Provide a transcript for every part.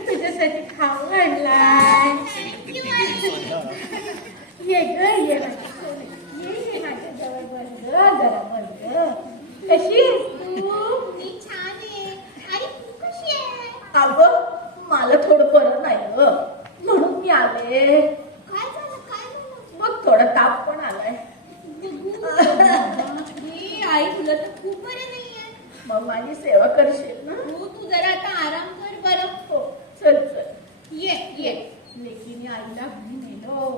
तुझ्यासाठी खाऊ आणलाय ये ग ये माझ्या जवळ ग जरा ग कशी अगं मला थोडं बरं नाही ग. म्हणून मी आले. मग थोडा ताप पण आलाय बापरे, आई तुला तर खूप बरं नाहीये मग माझी सेवा करशील ना? हो तू जरा आता आराम कर बरं. हो चल चल. ये ये. लेकीने आईला घरी नेलो.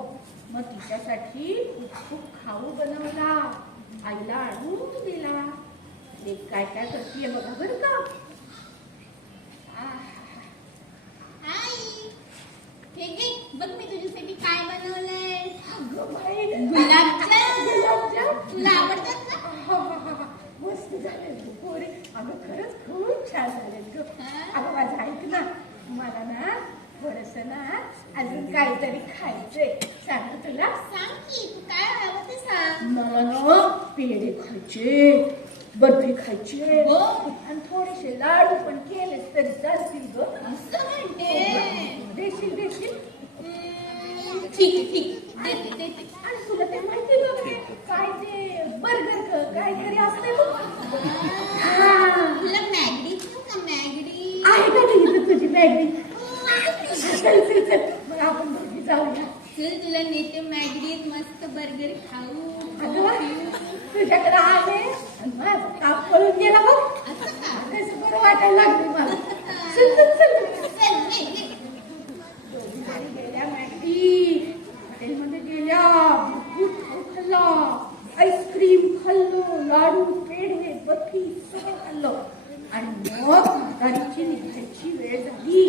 मग तिच्यासाठी खूप खाऊ बनवला. आईला आणून दिला. लेक काय काय करतीये बघा बरं का आह, आई हे घे बघ मी तुझ्यासाठी काय बनवलंय अगं बाई, गुलाबजाम. गुलाबजाम. तुला आवडतात ना आहाहाहा, मस्त झाले ग पोरी अगं खरंच छान झालेत ग? माझं ऐक ना. मला ना थोडस ना अजून काहीतरी खायचंय. सांग तुला. सांग की तू काय हवं ते सांग. मला ना पेढे खायचे बर्फी खायची. हो. आणि थोडेसे लाडू पण केलेस तरी चालतील ग. असं म्हणते. देशील देशील? ठीक ठीक आहे. देते देते. आणि तुला ते माहिती काय ते बर्गर काहीतरी असते बघ हा. तुला मॅगडी देऊ का मॅगडी आहे का नाही इथं तुझी बॅगरी हो, आहे. चल चल चल मग आपण दोघी जाऊया चल तुला नेते मॅगडीत मस्त बर्गर खाऊ. पिऊ. तुझ्याकडे आले आणि माझं ताप पळून गेला बघ. असं का? बरं वाटायला लागलं मला. चल चल चल चल ये, ये. दोघी जणी गेल्या मॅगडी हॉटेलमध्ये गेल्या भरपूर खाऊ खाल्ला आईस्क्रीम खाल्लो लाडू पेढे बर्फी सगळं खाल्लं आणि मग म्हातारीची निघायची वेळ झाली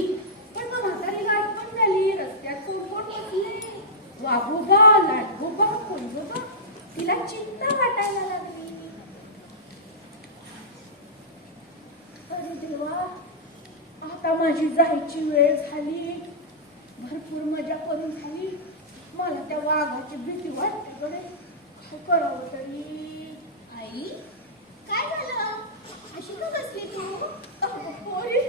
पण मग म्हातारीला आठवण झाली रस्त्यात कोण कोण बसले वाघोबा लाडगोबा कोणगोबा तिला चिंता वाटायला लागली अरे देवा आता माझी जायची वेळ झाली. भरपूर मजा करून झाली. मला त्या वाघाची भीती वाटते कडे काय करावं तरी? आई काय झालं? अशी का बसली तू अगं पोरी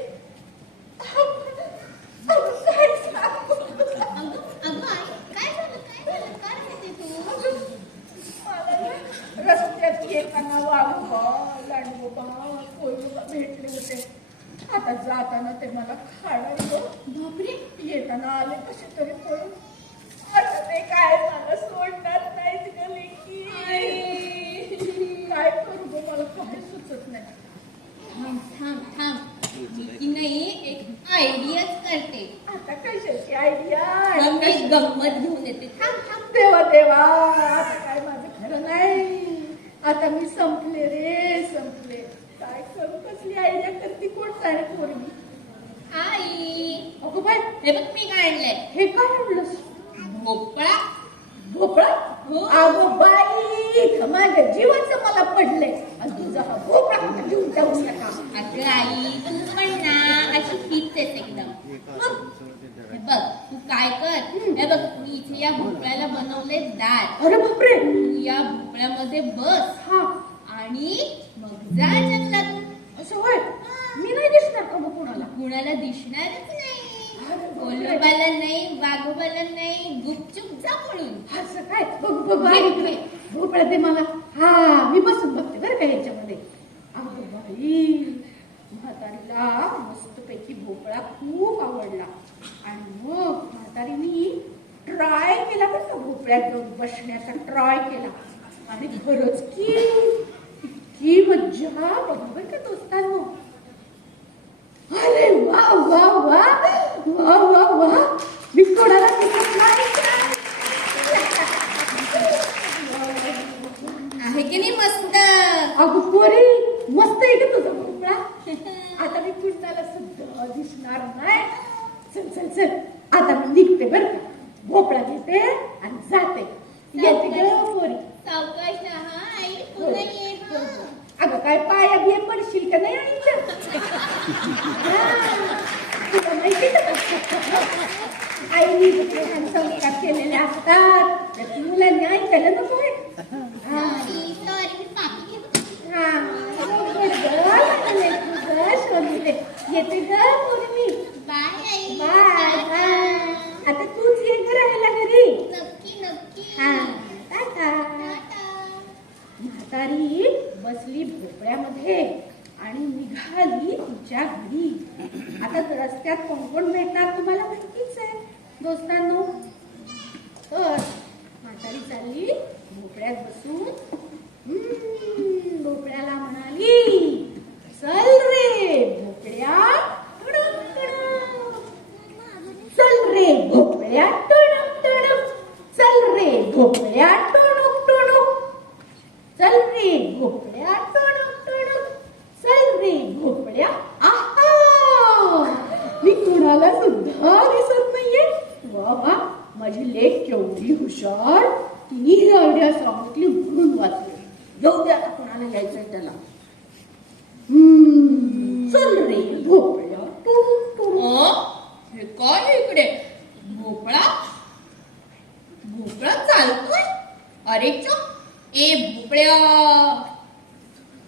अगं काय सांगू? अगं अगं आई काय झालं काय झालं काय म्हणते तू अगं, मला ना रस्त्यात येताना वाघोबा लांडगोबा कोयगोबा भेटले होते आता जाताना ते मला खाणार गं. बापरे येताना आले कसे तरी पळून आता ते काय मला सोडणार नाहीत ग लेकी. काय करू ग मला काही सुचत नाही. थांब थांब थांब. मी की नाही एक आयडियाच करते. आता कशाची आयडिया मग मी गंमत घेऊन येते. थांब थांब. देवा देवा आता काय माझं खरं नाही. आता मी संपले रे संपले. काय करू कसली आयडिया करते? कोण साडे पोरगी? आई. अगो हे बघ मी काय आणलंय. हे काय भोपळा. भोपळा? हो. अगो बाई माझ्या जीवाचं मला पडलंय. आणि तुझा हा भोपळा जाऊ नका? अगं आई तू पण ना अशी हीच आहेस एकदम. मग बघ तू काय कर? हे बघ मी इथे या भोपळ्याला बनवले दार अरे बापरे. तू या भोपळ्यामध्ये बस. हा. आणि मग जा जंगलातून मी नाही दिसणार मग कुणाला? कुणाला दिसणारच नाही. कोलोबाला नाही वाघोबाला नाही गुपचूप जा म्हणून. असं काय? बघ बघ भोपळा ते मला. हा मी बसून बघते बरं का ह्याच्यामध्ये अगं बाई म्हातारीला मस्तपैकी भोपळा खूप आवडला. आणि मग म्हातारीनी ट्राय केला बरं का भोपळ्यात बसण्याचा ट्राय केला. आणि खरंच की इतकी मज्जा बघा का दोस्तांनो? अरे वा वा वा वा वा वा. मी कोणाला आहे की नाही मस्त? अगं पोरी मस्त आहे का तुझा भोपळा? आता मी कुणाला सुद्धा दिसणार नाही. चल चल चल. आता मी निघते बरं का. भोपळा घेते आणि जाते. येते पोरी. सावकाश हा आई पुन्हा ये हं. अगं काय पाया बिया का नाही आणि तुला माहिती आईने लहान संस्कार केलेले असतात मुलांनी ऐकायला नको येते ग पौर्णिमी बाय बाय बाय आता तूच ये ग राहायला घरी नक्की नक्की हा टाटा टाटा. म्हातारी बसली भोपळ्यामध्ये आणि निघाली तिच्या घरी. आता रस्त्यात कोण कोण भेटणार तुम्हाला? माहितीच आहे. दोस्तांनो तर म्हातारी चालली भोपळ्यात बसून भोपळ्याला म्हणाली चल रे भोपळ्या चल रे भोपळ्या टणक टणक चल रे भोपळ्या टणक टणक चल रे भोपळ्या टुणुक टुणुक चल रे भोपळ्या आहा मी कुणाला सुद्धा दिसत नाहीये वा वा माझी लेक केवढी हुशार तिने ही आयडिया सांगितली म्हणून वाचली. जाऊ दे आता कोणाला यायचंय त्याला. चल रे भोपळ्या? हे काय इकडे? भोपळा? भोपळा चालतोय? अरे च ए भोपळ्या.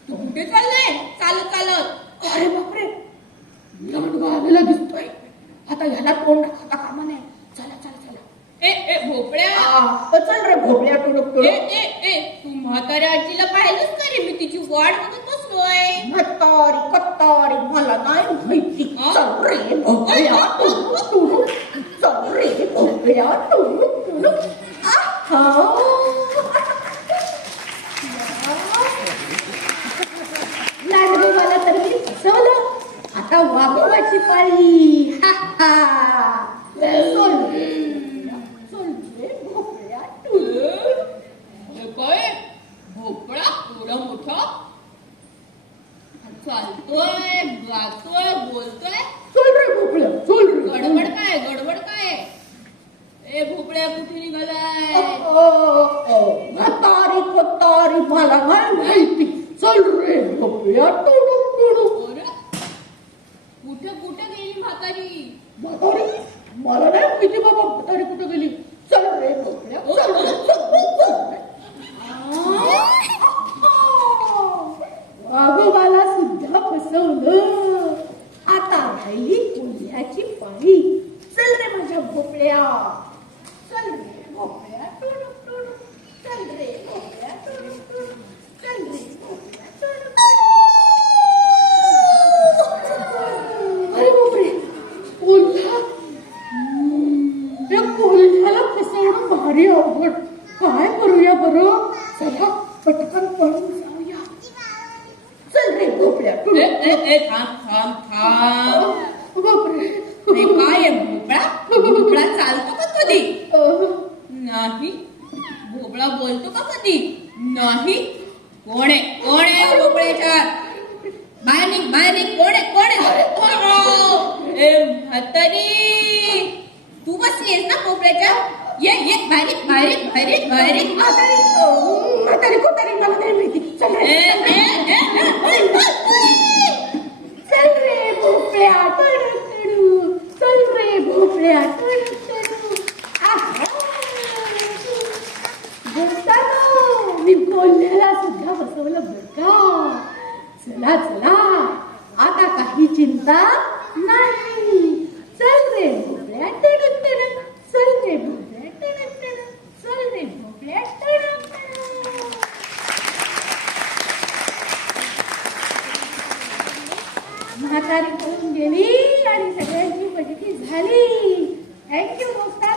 तू कुठे चाललाय? चालत चालत. अरे बापरे. लांडगा आलेला दिसतोय. आता ह्याला तोंड दाखवता कामा नाही चला चला चला ए ए भोपळ्या आ, चल रे भोपळ्या टुडुक ए टुडुक ए ए तू म्हाताऱ्या आजीला पाहिलंच का रे मी तिची वाट बघत बसलोय म्हातारी कत्तारी मला नाही माहिती? चल रे भोपळ्या टुडुक टुडुक चल रे भोपळ्या टुडुक टुडुक आहा लाडगोबाला तर फसवलं आता वाघोबाची पाळी हा हा चल रे चल रे भोपळ्या टुडुक हे काय भोपळा एवढा मोठा चालतोय गातोय बोलतोय चल रे भोपळ्या चल रे गडबड काय गडबड काय ए भोपळ्या कुठे निघालाय म्हातारी कोतारी मला नाही माहिती चल रे भोपळ्या टुडुक टुडुक अरे कुठे कुठे गेली म्हातारी म्हातारी मला नाही माहिती बाबा म्हातारी कुठे गेली चल रे चल रे वाघोबाला सुद्धा फसवलं आता राहिली कोल्ह्याची पाळी चल रे माझ्या भोपळ्या चल रे भोपळ्या टुडुक टुडुक चल रे भोपळ्या टुडुक टुडुक चल रे भोपळ्या टुडुक टुडुक. अरे बापरे कोल्हा या कोल्ह्याला फसवणं भारी अवघड काय करूया बरं चला पटकन पळून जाऊया चल रे भोपळ्या ए टुडुक. ए ए थांब थांब थांब बापरे हे काय आहे भोपळा भोपळा चालतो का कधी अह, नाही भोपळा बोलतो का कधी नाही कोण